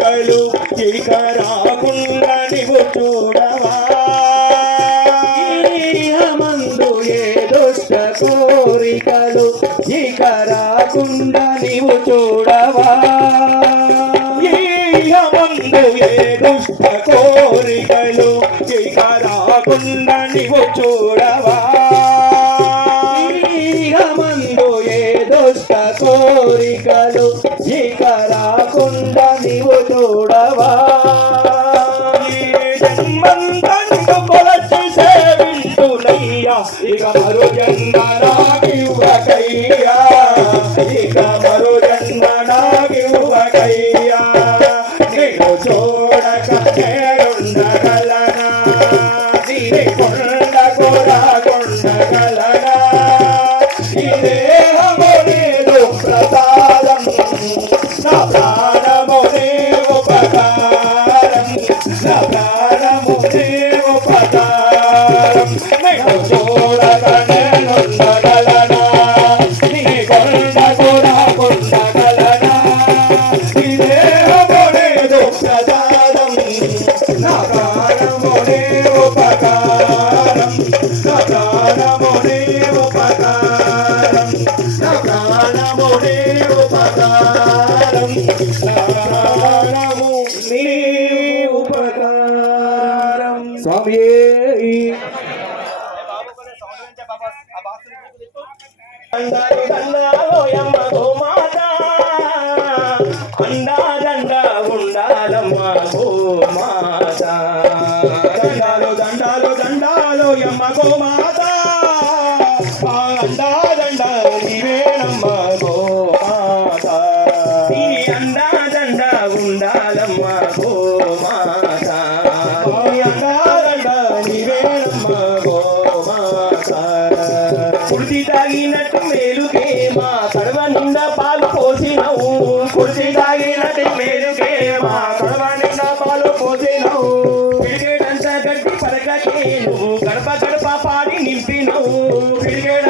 కోరికలు ఇక రాకుండా నీవు చూడవా? మందు ఏ దుష్ట కోరికలు ఇక రాకుండా నీవు చూడవా? ముందు ఏ దుష్ట కోరికలు ఇక రాకుండా నీవు చూడవా? మందు ఏ దుష్ట కోరికలు ఇక రాకుండా నీవు చూడవా జన్మంతందు కొలచి సేవింతులయ్యా ఇక మరో జన్మ నాకివ్వకయ్యా ఇక మరో జన్మ నాకివ్వకయ్యా నిన్ను చూడక ఉపకారం స్వామి. ఉండాలమ్మా గోమాత అండా దండ ఉండాలమ్మ గోమాత. గోమాత ఆ నీవేనమ్మ గోమాత ఈ అండా ఉండాలమ్మ కుర్తి తాగినట్టు మేలుకే మా కడవ నిండా పాలు పోసినవు. కుర్తి తాగినట్టు మేలుకే మా కడవ నిండా పాలు పోసినవు. పిడిగేడంత గడ్డి పరగకే నువ్వు గడప గడప పాడి నింపినవు. పిడిగేడంత